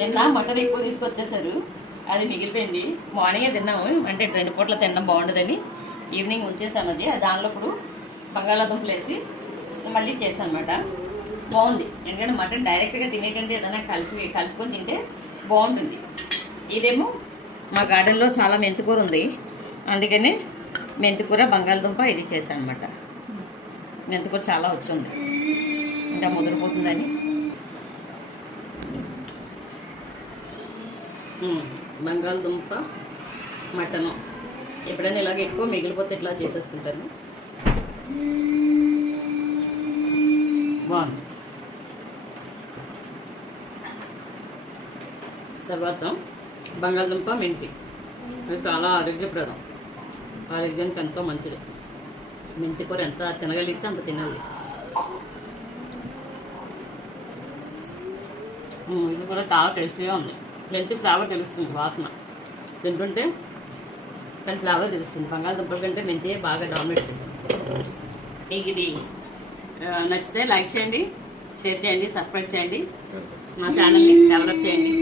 నిన్న మటన్ ఎక్కువ తీసుకొచ్చేసారు, అది మిగిలిపోయింది. మార్నింగే తిన్నాము, అంటే 2 పూట్ల తినడం బాగుండదని ఈవినింగ్ ఉంచేసాను. అది దానిలో ఇప్పుడు బంగాళాదుంపలు వేసి మళ్ళీ చేశాను అనమాట. బాగుంది, ఎందుకంటే మటన్ డైరెక్ట్గా తినేకంటే ఏదైనా కలుపుకొని తింటే బాగుంటుంది. ఇదేమో మా గార్డెన్లో చాలా మెంతికూర ఉంది, అందుకని మెంతికూర బంగాళదుంప ఇది చేశాను అనమాట. మెంతికూర చాలా వచ్చింది, ఇంకా ముదిరిపోతుందని. బంగాళదుంప మటను ఎప్పుడైనా ఇలాగ ఎక్కువ మిగిలిపోతే ఇట్లా చేసేస్తుంటాను. బాగుంది. తర్వాత బంగాళదుంప మెంతి, అది చాలా ఆరోగ్యప్రదం, ఆరోగ్యానికి ఎంతో మంచిది. మెంతి కూర ఎంత తినగలిగితే అంత తినాలి. ఇది కూడా చాలా టేస్టీగా ఉంది. మెంతి ఫ్లేవర్ తెలుస్తుంది, వాసన తింటుంటే కానీ ఫ్లేవర్ తెలుస్తుంది. బంగాళదుంపల కంటే మెంతి బాగా డామినేట్ చేస్తుంది. మీకు ఇది నచ్చితే లైక్ చేయండి, షేర్ చేయండి, సబ్స్క్రైబ్ చేయండి, మా ఛానల్ని డెవలప్ చేయండి.